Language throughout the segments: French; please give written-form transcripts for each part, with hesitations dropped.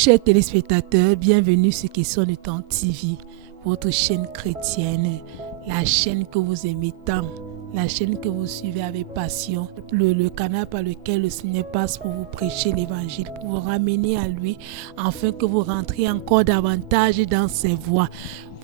chers téléspectateurs, bienvenue sur Question de Temps TV, votre chaîne chrétienne, la chaîne que vous aimez tant, la chaîne que vous suivez avec passion, le canal par lequel le Seigneur passe pour vous prêcher l'évangile, pour vous ramener à lui, afin que vous rentriez encore davantage dans ses voies.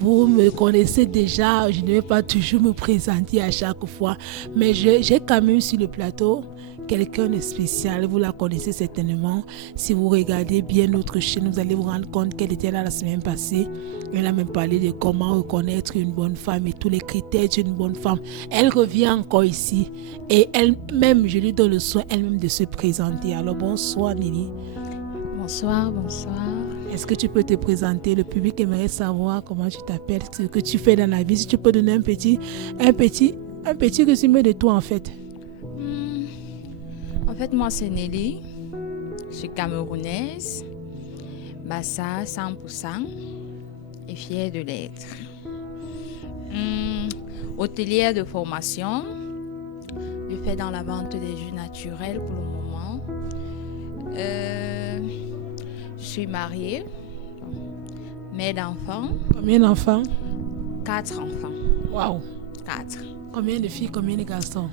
Vous me connaissez déjà, je ne vais pas toujours me présenter à chaque fois, mais j'ai quand même sur le plateau quelqu'un de spécial. Vous la connaissez certainement. Si vous regardez bien notre chaîne, vous allez vous rendre compte qu'elle était là la semaine passée. Elle a même parlé de comment reconnaître une bonne femme et tous les critères d'une bonne femme. Elle revient encore ici et elle-même, je lui donne le soin elle-même de se présenter. Alors bonsoir Nelly. Bonsoir. Est-ce que tu peux te présenter? Le public aimerait savoir comment tu t'appelles, ce que tu fais dans la vie. Si tu peux donner un petit résumé de toi en fait. En fait, moi c'est Nelly. Je suis camerounaise. Bassa 100% et fière de l'être. Hôtelière de formation. Je fais dans la vente des jus naturels pour le moment. Je suis mariée, mère d'enfants. Combien d'enfants? 4 enfants. Waouh! 4. Combien de filles, combien de garçons?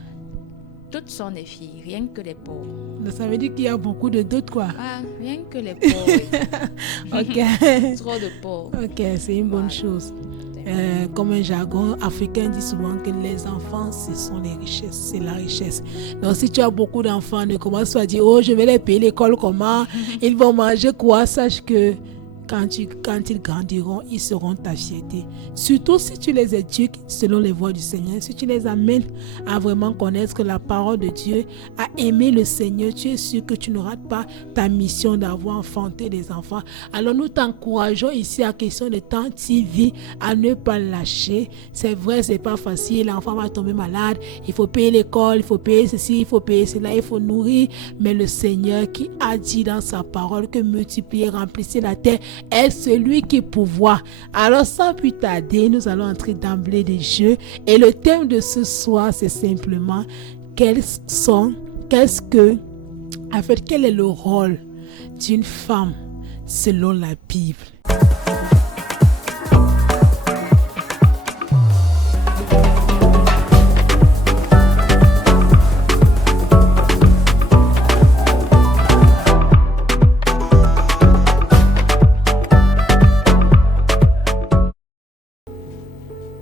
Toutes sont des filles, rien que les pauvres. Ça veut dire qu'il y a beaucoup de doutes, quoi. Ah, rien que les pauvres. Ok. Trop de pauvres. Ok, c'est une bonne chose. Comme un jargon africain dit souvent que les enfants, ce sont les richesses, c'est la richesse. Donc si tu as beaucoup d'enfants, ne commence pas à dire, oh, je vais les payer l'école comment, ils vont manger quoi, sache que quand ils grandiront, ils seront ta fierté. Surtout si tu les éduques selon les voies du Seigneur, si tu les amènes à vraiment connaître la parole de Dieu, à aimer le Seigneur, tu es sûr que tu ne rates pas ta mission d'avoir enfanté des enfants. Alors nous t'encourageons ici à Question de Temps TV à ne pas lâcher. C'est vrai, c'est pas facile, l'enfant va tomber malade, il faut payer l'école, il faut payer ceci, il faut payer cela, il faut nourrir. Mais le Seigneur qui a dit dans sa parole que multiplier, remplissez la terre, est celui qui pourvoit. Alors sans plus tarder, nous allons entrer d'emblée des jeux et le thème de ce soir c'est simplement quel est le rôle d'une femme selon la Bible.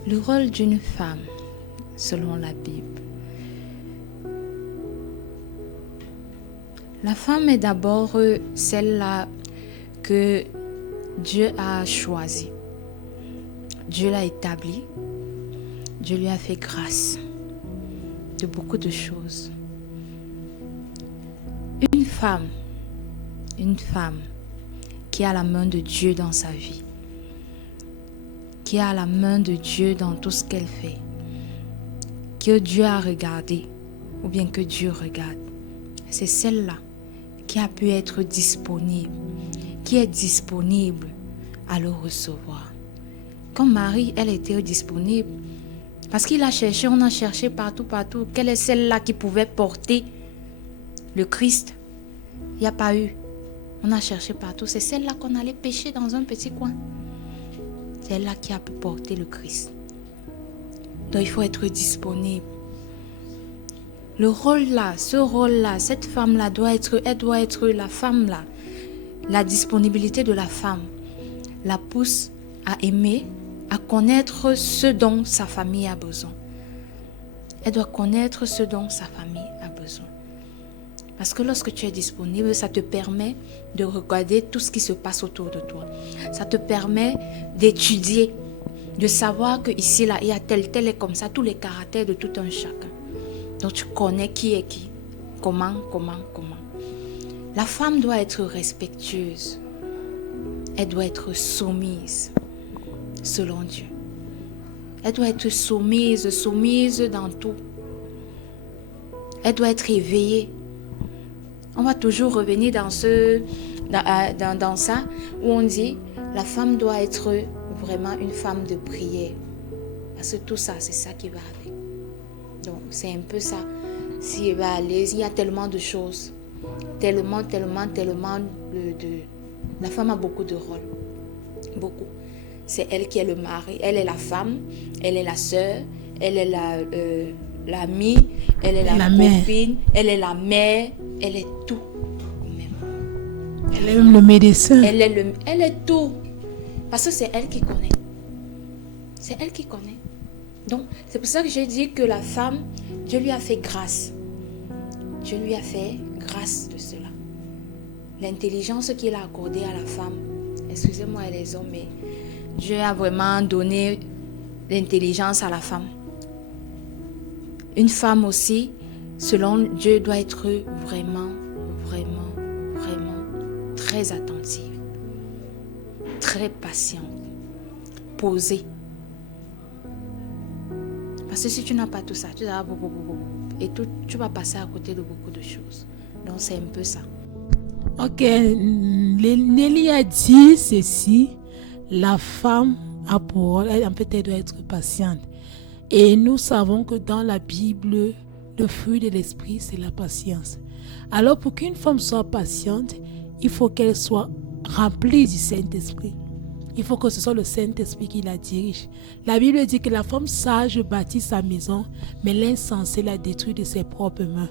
Le rôle d'une femme, selon la Bible. La femme est d'abord celle-là que Dieu a choisie. Dieu l'a établie. Dieu lui a fait grâce de beaucoup de choses. Une femme qui a la main de Dieu dans sa vie, qui a la main de Dieu dans tout ce qu'elle fait, que Dieu a regardé ou bien que Dieu regarde, c'est celle-là qui a pu être disponible, qui est disponible à le recevoir. Comme Marie, elle était disponible parce qu'il a cherché, on a cherché partout. Quelle est celle-là qui pouvait porter le Christ? Il n'y a pas eu. On a cherché partout. C'est celle-là qu'on allait pêcher dans un petit coin. C'est là qui a pu porter le Christ. Donc il faut être disponible. Le rôle-là, ce rôle-là, cette femme-là elle doit être la femme-là. La disponibilité de la femme la pousse à aimer, à connaître ce dont sa famille a besoin. Elle doit connaître ce dont sa famille a besoin. Parce que lorsque tu es disponible, ça te permet de regarder tout ce qui se passe autour de toi. Ça te permet d'étudier, de savoir que ici, là, il y a tel est comme ça, tous les caractères de tout un chacun. Donc tu connais qui est qui, comment. La femme doit être respectueuse. Elle doit être soumise, selon Dieu. Elle doit être soumise dans tout. Elle doit être éveillée. On va toujours revenir dans ça où on dit la femme doit être vraiment une femme de prière. Parce que tout ça, c'est ça qui va avec. Donc, c'est un peu ça. Si elle va aller, il y a tellement de choses. Tellement La femme a beaucoup de rôles. Beaucoup. C'est elle qui est le mari. Elle est la femme. Elle est la sœur. Elle est l'amie. Elle est la copine. Elle est la mère. Elle est tout. Elle est même le médecin. Elle est tout. Parce que c'est elle qui connaît. C'est elle qui connaît. Donc, c'est pour ça que j'ai dit que la femme, Dieu lui a fait grâce. Dieu lui a fait grâce de cela. L'intelligence qu'il a accordée à la femme, excusez-moi les hommes, mais Dieu a vraiment donné l'intelligence à la femme. Une femme aussi, selon Dieu, doit être vraiment, vraiment, vraiment très attentive, très patiente, posée. Parce que si tu n'as pas tout ça, tu vas et tu vas passer à côté de beaucoup de choses. Donc c'est un peu ça. Ok, Nelly a dit ceci, la femme a pour rôle, en fait, elle doit être patiente. Et nous savons que dans la Bible, le fruit de l'esprit, c'est la patience. Alors pour qu'une femme soit patiente, il faut qu'elle soit remplie du Saint-Esprit. Il faut que ce soit le Saint-Esprit qui la dirige. La Bible dit que la femme sage bâtit sa maison, mais l'insensé la détruit de ses propres mains.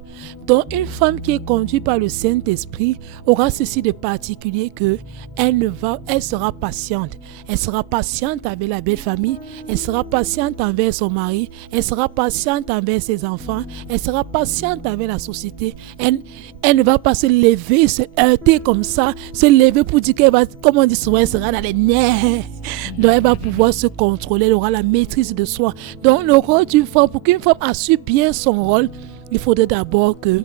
Donc une femme qui est conduite par le Saint-Esprit aura ceci de particulier que elle sera patiente. Elle sera patiente avec la belle famille, elle sera patiente envers son mari, elle sera patiente envers ses enfants, elle sera patiente avec la société. Elle ne va pas se lever, se heurter comme ça, se lever pour dire qu'elle va, comme on dit souvent, elle sera dans les nerfs. Donc elle va pouvoir se contrôler, elle aura la maîtrise de soi. Donc le rôle d'une femme, pour qu'une femme assure bien son rôle, il faudrait d'abord qu'elle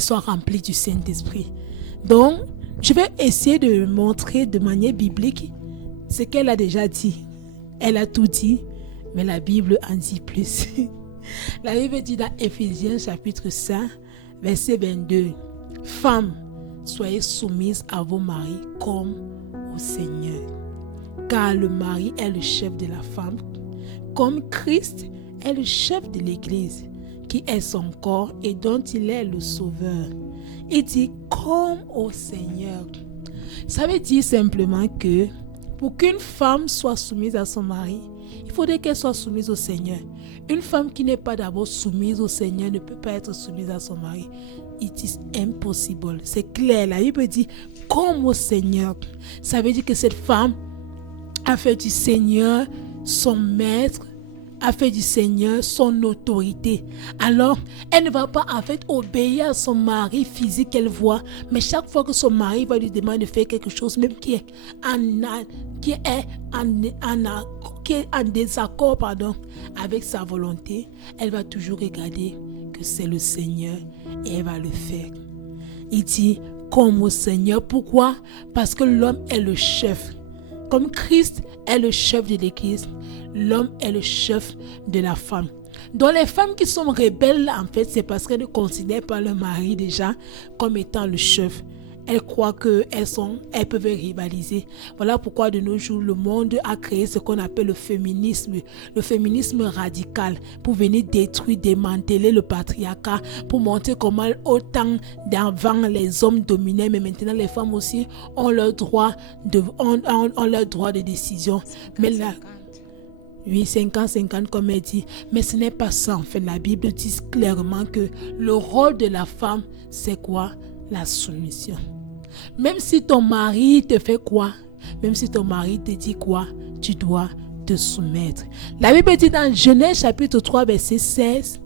soit remplie du Saint-Esprit. Donc je vais essayer de montrer de manière biblique ce qu'elle a déjà dit. Elle a tout dit, mais la Bible en dit plus. La Bible dit dans Éphésiens chapitre 5, verset 22, « Femmes, soyez soumises à vos maris comme au Seigneur. Car le mari est le chef de la femme, comme Christ est le chef de l'Église, qui est son corps et dont il est le sauveur. » Il dit comme au Seigneur. Ça veut dire simplement que pour qu'une femme soit soumise à son mari, il faudrait qu'elle soit soumise au Seigneur. Une femme qui n'est pas d'abord soumise au Seigneur ne peut pas être soumise à son mari. It is impossible. C'est clair. La Bible dit comme au Seigneur. Ça veut dire que cette femme a fait du Seigneur son maître, a fait du Seigneur son autorité. Alors, elle ne va pas en fait obéir à son mari physique qu'elle voit, mais chaque fois que son mari va lui demander de faire quelque chose, même qui est en désaccord avec sa volonté, elle va toujours regarder que c'est le Seigneur et elle va le faire. Il dit comme au Seigneur. Pourquoi? Parce que l'homme est le chef. Comme Christ est le chef de l'Église, l'homme est le chef de la femme. Donc les femmes qui sont rebelles, en fait, c'est parce qu'elles ne considèrent pas leur mari déjà comme étant le chef. Elles croient qu'elles peuvent rivaliser. Voilà pourquoi de nos jours, le monde a créé ce qu'on appelle le féminisme radical, pour venir détruire, démanteler le patriarcat, pour montrer comment autant d'avant les hommes dominaient, mais maintenant les femmes aussi ont leur droit de décision. Mais là, oui, 50-50 comme elle dit. Mais ce n'est pas ça en fait. La Bible dit clairement que le rôle de la femme, c'est quoi? La soumission. Même si ton mari te fait quoi? Même si ton mari te dit quoi? Tu dois te soumettre. La Bible dit dans Genèse chapitre 3 verset 16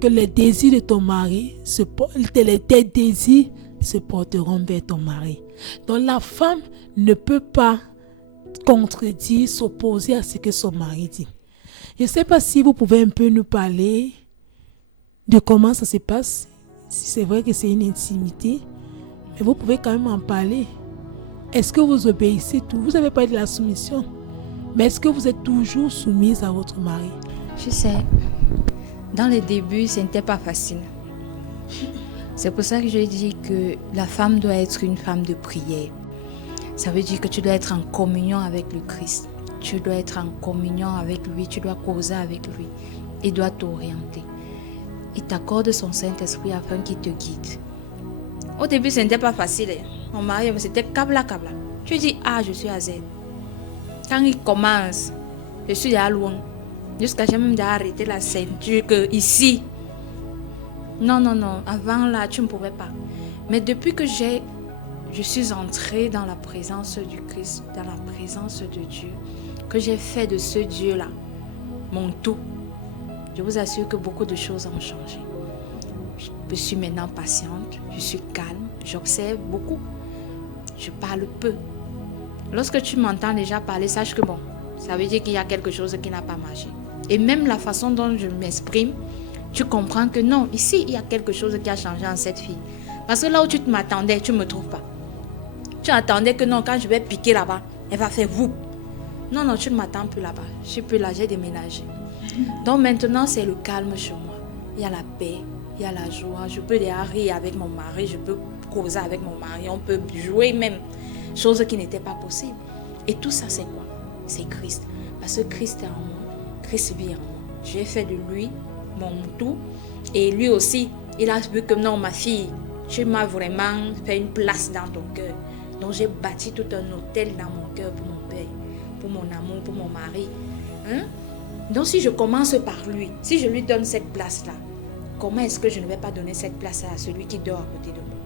que les désirs de ton mari, tes désirs se porteront vers ton mari. Donc la femme ne peut pas contredire, s'opposer à ce que son mari dit. Je ne sais pas si vous pouvez un peu nous parler de comment ça se passe. C'est vrai que c'est une intimité, mais vous pouvez quand même en parler. Est-ce que vous obéissez tout? Vous avez parlé de la soumission, mais est-ce que vous êtes toujours soumise à votre mari? Je sais, dans les débuts, ce n'était pas facile. C'est pour ça que je dis que la femme doit être une femme de prière. Ça veut dire que tu dois être en communion avec le Christ. Tu dois être en communion avec lui, tu dois causer avec lui. Il doit t'orienter. Il t'accorde son Saint-Esprit afin qu'il te guide. Au début, ce n'était pas facile. mon mari, c'était câbla. Tu dis A, je suis à Z. Quand il commence, je suis à loin. Jusqu'à j'ai même arrêté la ceinture que ici. Non. Avant là, tu ne pouvais pas. Mais depuis que je suis entrée dans la présence du Christ, dans la présence de Dieu, que j'ai fait de ce Dieu-là mon tout, je vous assure que beaucoup de choses ont changé. Je suis maintenant patiente, je suis calme, j'observe beaucoup, je parle peu. Lorsque tu m'entends déjà parler, sache que bon, ça veut dire qu'il y a quelque chose qui n'a pas marché. Et même la façon dont je m'exprime, tu comprends que non, ici, il y a quelque chose qui a changé en cette fille. Parce que là où tu m'attendais, tu ne me trouves pas. Tu attendais que non, quand je vais piquer là-bas, elle va faire vous. Non, tu ne m'attends plus là-bas. Je ne suis plus là, j'ai déménagé. Donc maintenant, c'est le calme chez moi. Il y a la paix, il y a la joie. Je peux déjà rire avec mon mari, je peux causer avec mon mari, on peut jouer même, chose qui n'était pas possible. Et tout ça, c'est quoi? C'est Christ. Parce que Christ est en moi, Christ vit en moi. J'ai fait de lui mon tout. Et lui aussi, il a vu que non, ma fille, tu m'as vraiment fait une place dans ton cœur. Donc j'ai bâti tout un hôtel dans mon cœur pour mon père, pour mon amour, pour mon mari. Donc si je commence par lui, si je lui donne cette place-là, comment est-ce que je ne vais pas donner cette place à celui qui dort à côté de moi?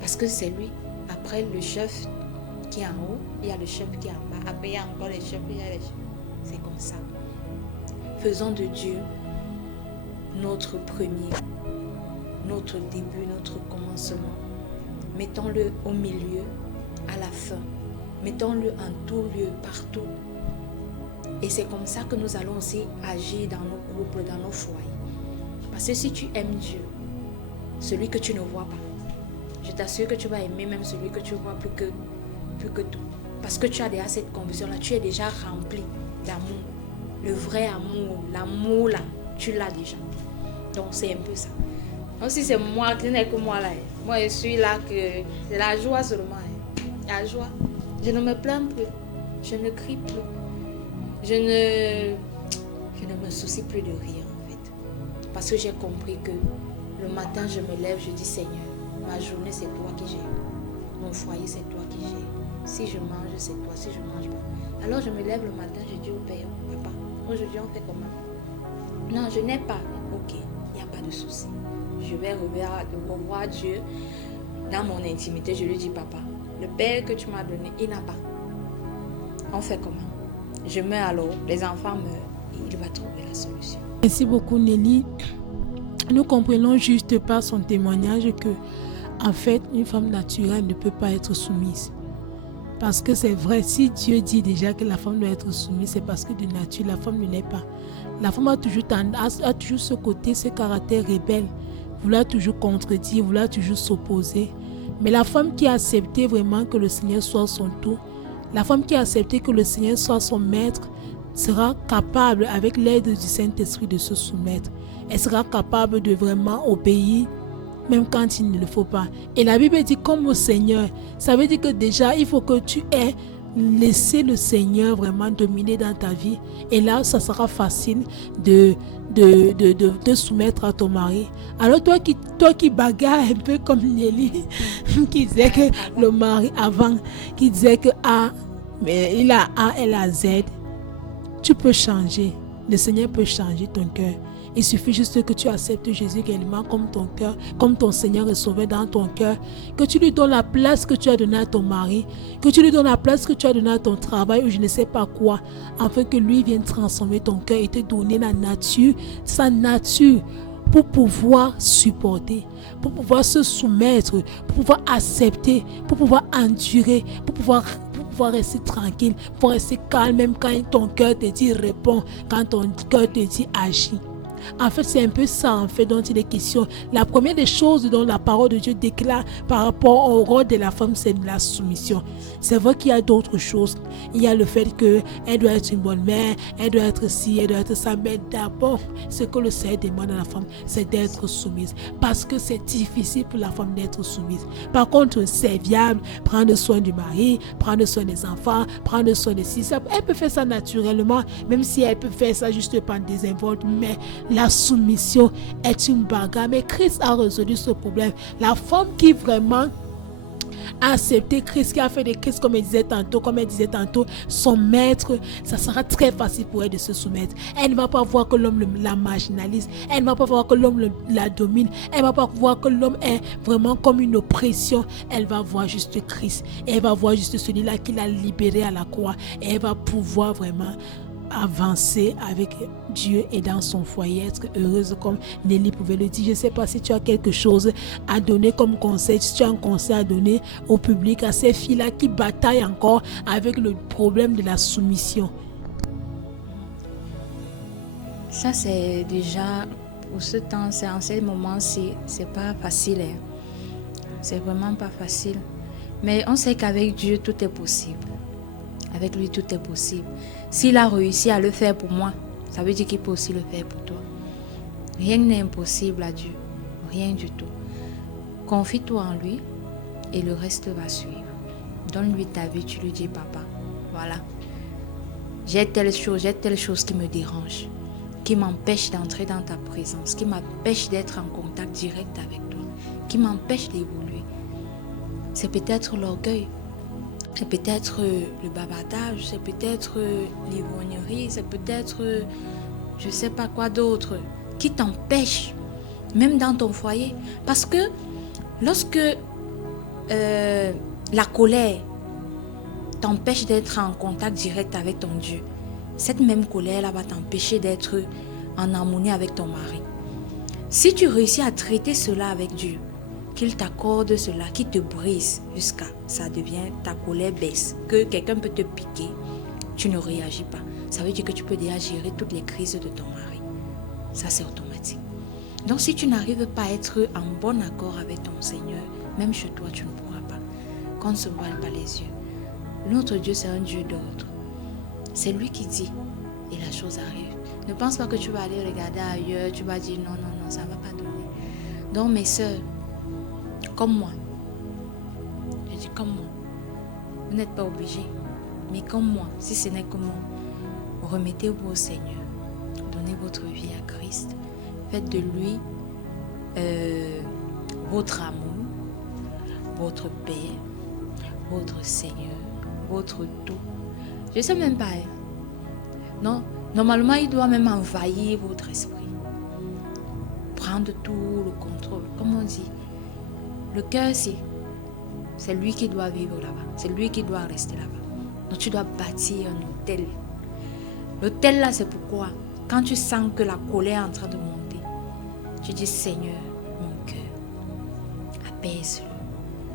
Parce que c'est lui. Après le chef qui est en haut, il y a le chef qui est en bas. Après il y a encore les chefs, il y a les chefs. C'est comme ça. Faisons de Dieu notre premier, notre début, notre commencement. Mettons-le au milieu, à la fin. Mettons-le en tout lieu, partout. Et c'est comme ça que nous allons aussi agir dans nos couples, dans nos foyers. Parce que si tu aimes Dieu, celui que tu ne vois pas, je t'assure que tu vas aimer même celui que tu vois plus que tout. Parce que tu as déjà cette conviction-là, tu es déjà rempli d'amour. Le vrai amour, l'amour là, tu l'as déjà. Donc c'est un peu ça. Donc si c'est moi, qui n'est que moi là, moi je suis là que c'est la joie seulement. La joie. Je ne me plains plus, je ne crie plus. Je ne me soucie plus de rien en fait. Parce que j'ai compris que le matin je me lève, je dis Seigneur, ma journée c'est toi qui gères. Mon foyer c'est toi qui gères. Si je mange c'est toi, si je mange pas. Alors je me lève le matin, je dis au Père, Papa, aujourd'hui on fait comment? Non, je n'ai pas. Ok, il n'y a pas de souci. Je vais revoir Dieu dans mon intimité. Je lui dis Papa, le Père que tu m'as donné, il n'a pas. On fait comment? Je meurs alors, les enfants meurent, il va trouver la solution. Merci beaucoup Nelly. Nous comprenons juste par son témoignage que, en fait, une femme naturelle ne peut pas être soumise. Parce que c'est vrai, si Dieu dit déjà que la femme doit être soumise, c'est parce que de nature, la femme ne l'est pas. La femme a toujours ce côté, ce caractère rebelle, vouloir toujours contredire, vouloir toujours s'opposer. Mais la femme qui a accepté vraiment que le Seigneur soit son tout, la femme qui a accepté que le Seigneur soit son maître, sera capable, avec l'aide du Saint-Esprit, de se soumettre. Elle sera capable de vraiment obéir, même quand il ne le faut pas. Et la Bible dit comme au Seigneur. Ça veut dire que déjà, il faut que tu aies laissé le Seigneur vraiment dominer dans ta vie. Et là, ça sera facile de soumettre à ton mari. Alors toi qui bagarres un peu comme Nelly, qui disait que le mari avant, qui disait que mais il a A, elle a Z, tu peux changer. Le Seigneur peut changer ton cœur. Il suffit juste que tu acceptes Jésus réellement comme ton cœur, comme ton Seigneur est sauvé dans ton cœur, que tu lui donnes la place que tu as donnée à ton mari, que tu lui donnes la place que tu as donnée à ton travail ou je ne sais pas quoi, afin que lui vienne transformer ton cœur et te donner la nature, sa nature, pour pouvoir supporter, pour pouvoir se soumettre, pour pouvoir accepter, pour pouvoir endurer, pour pouvoir rester tranquille, pour rester calme, même quand ton cœur te dit réponds, quand ton cœur te dit agis. En fait, c'est un peu ça en fait dont il est question. La première des choses dont la parole de Dieu déclare par rapport au rôle de la femme, c'est la soumission. C'est vrai qu'il y a d'autres choses. Il y a le fait qu'elle doit être une bonne mère, elle doit être ci, elle doit être ça. Mais d'abord, ce que le Seigneur demande à la femme, c'est d'être soumise. Parce que c'est difficile pour la femme d'être soumise. Par contre, c'est viable. Prendre soin du mari, prendre soin des enfants, prendre soin de ci. Elle peut faire ça naturellement, même si elle peut faire ça juste par désinvolte. Mais la soumission est une bagarre. Mais Christ a résolu ce problème. La femme qui vraiment accepter Christ, qui a fait de Christ, comme elle disait tantôt, son maître, ça sera très facile pour elle de se soumettre. Elle ne va pas voir que l'homme la marginalise, elle ne va pas voir que l'homme la domine, elle ne va pas voir que l'homme est vraiment comme une oppression. Elle va voir juste Christ, et elle va voir juste celui-là qui l'a libéré à la croix, et elle va pouvoir vraiment avancer avec Dieu et dans son foyer, être heureuse comme Nelly pouvait le dire. Je ne sais pas si tu as quelque chose à donner comme conseil, si tu as un conseil à donner au public, à ces filles-là qui bataillent encore avec le problème de la soumission. Ça, c'est déjà, pour ce temps, c'est en ce moment, c'est pas facile. Hein. C'est vraiment pas facile. Mais on sait qu'avec Dieu, tout est possible. Avec lui, tout est possible. S'il a réussi à le faire pour moi, ça veut dire qu'il peut aussi le faire pour toi. Rien n'est impossible à Dieu. Rien du tout. Confie-toi en lui et le reste va suivre. Donne-lui ta vie, tu lui dis, papa, voilà. J'ai telle chose qui me dérange, qui m'empêche d'entrer dans ta présence, qui m'empêche d'être en contact direct avec toi, qui m'empêche d'évoluer. C'est peut-être l'orgueil. C'est peut-être le bavardage, c'est peut-être l'ivrognerie, c'est peut-être je ne sais pas quoi d'autre qui t'empêche, même dans ton foyer. Parce que lorsque la colère t'empêche d'être en contact direct avec ton Dieu, cette même colère-là va t'empêcher d'être en harmonie avec ton mari. Si tu réussis à traiter cela avec Dieu, qu'il t'accorde cela, qu'il te brise jusqu'à ça devient, ta colère baisse, que quelqu'un peut te piquer, tu ne réagis pas. Ça veut dire que tu peux déjà gérer toutes les crises de ton mari. Ça, c'est automatique. Donc, si tu n'arrives pas à être en bon accord avec ton Seigneur, même chez toi, tu ne pourras pas. Qu'on ne se voile pas les yeux. Notre Dieu, c'est un Dieu d'ordre. C'est lui qui dit et la chose arrive. Ne pense pas que tu vas aller regarder ailleurs, tu vas dire non, ça ne va pas donner. Donc, mes sœurs, comme moi, je dis comme moi, vous n'êtes pas obligés, mais comme moi, si ce n'est que moi, remettez-vous au Seigneur, donnez votre vie à Christ, faites de lui votre amour, votre Père, votre Seigneur, votre tout. Je ne sais même pas, non, normalement il doit même envahir votre esprit, prendre tout le contrôle, comme on dit. Le cœur, c'est lui qui doit vivre là-bas. C'est lui qui doit rester là-bas. Donc, tu dois bâtir un hôtel. L'hôtel, là, c'est pourquoi, quand tu sens que la colère est en train de monter, tu dis, Seigneur, mon cœur, apaise-le.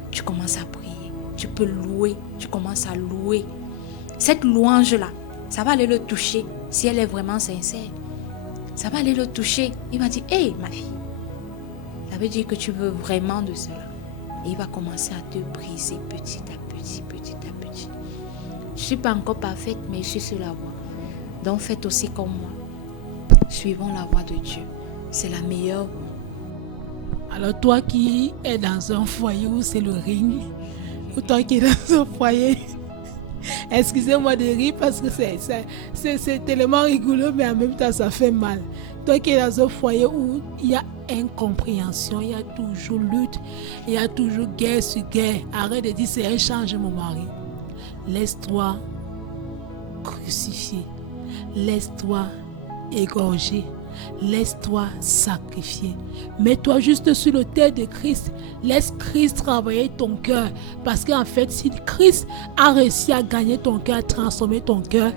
Tu commences à prier. Tu peux louer. Tu commences à louer. Cette louange-là, ça va aller le toucher si elle est vraiment sincère. Ça va aller le toucher. Il va dire, hé, ma fille. Ça veut dire que tu veux vraiment de cela. Et il va commencer à te briser petit à petit. Je ne suis pas encore parfaite, mais je suis sur la voie. Donc faites aussi comme moi. Suivons la voie de Dieu. C'est la meilleure voie. Alors toi qui es dans un foyer où c'est le ring, ou toi qui es dans un foyer, excusez-moi de rire parce que c'est tellement rigolo, mais en même temps ça fait mal. Toi qui es dans un foyer où il y a incompréhension, il y a toujours lutte, il y a toujours guerre sur guerre. Arrête de dire c'est un change mon mari. Laisse-toi crucifier. Laisse-toi égorger. Laisse-toi sacrifier. Mets-toi juste sur l'autel de Christ. Laisse Christ travailler ton cœur. Parce qu'en fait, si Christ a réussi à gagner ton cœur, à transformer ton cœur,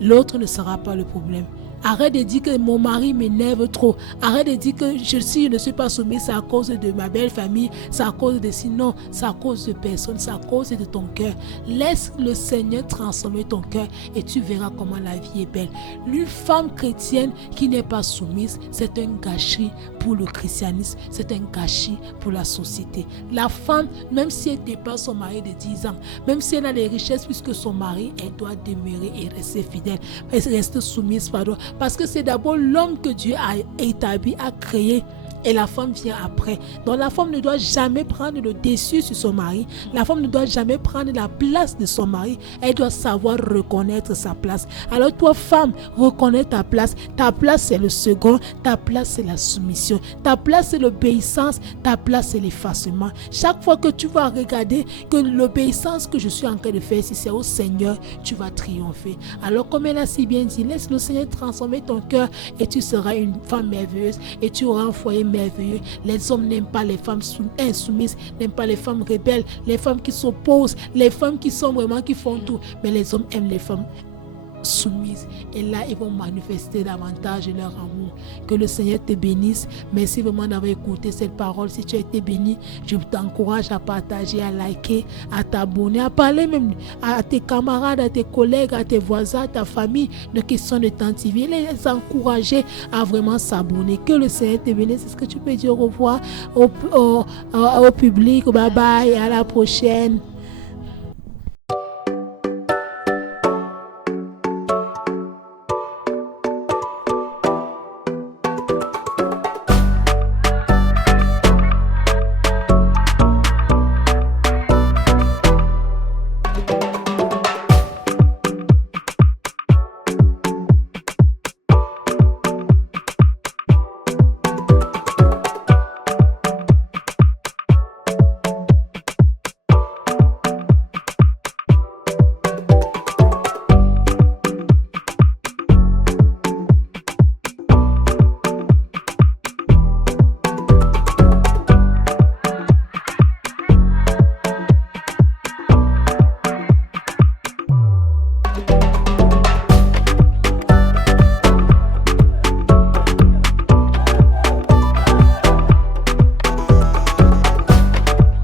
l'autre ne sera pas le problème. Arrête de dire que mon mari m'énerve trop. Arrête de dire que si je ne suis pas soumise, c'est à cause de ma belle famille, c'est à cause de si. Non, c'est à cause de personne, c'est à cause de ton cœur. Laisse le Seigneur transformer ton cœur et tu verras comment la vie est belle. Une femme chrétienne qui n'est pas soumise, c'est un gâchis pour le christianisme, c'est un gâchis pour la société. La femme, même si elle dépasse son mari de 10 ans, même si elle a les richesses plus que son mari, elle doit demeurer et rester fidèle, rester soumise, pardon. Parce que c'est d'abord l'homme que Dieu a établi, a créé et la femme vient après. Donc la femme ne doit jamais prendre le dessus sur son mari. La femme ne doit jamais prendre la place de son mari. Elle doit savoir reconnaître sa place. Alors toi, femme, reconnais ta place. Ta place, c'est le second. Ta place, c'est la soumission. Ta place, c'est l'obéissance. Ta place, c'est l'effacement. Chaque fois que tu vas regarder que l'obéissance que je suis en train de faire, si c'est au Seigneur, tu vas triompher. Alors comme elle a si bien dit, laisse le Seigneur transformer ton cœur et tu seras une femme merveilleuse et tu auras un foyer merveilleux. Les hommes n'aiment pas les femmes insoumises, n'aiment pas les femmes rebelles, les femmes qui s'opposent, les femmes qui sont vraiment, qui font tout. Mais les hommes aiment les femmes soumises. Et là, ils vont manifester davantage leur amour. Que le Seigneur te bénisse. Merci vraiment d'avoir écouté cette parole. Si tu as été béni, je t'encourage à partager, à liker, à t'abonner, à parler même à tes camarades, à tes collègues, à tes voisins, à ta famille de questions de Temps TV. Les encourager à vraiment s'abonner. Que le Seigneur te bénisse. Est-ce que tu peux dire au revoir au public? Bye bye et à la prochaine.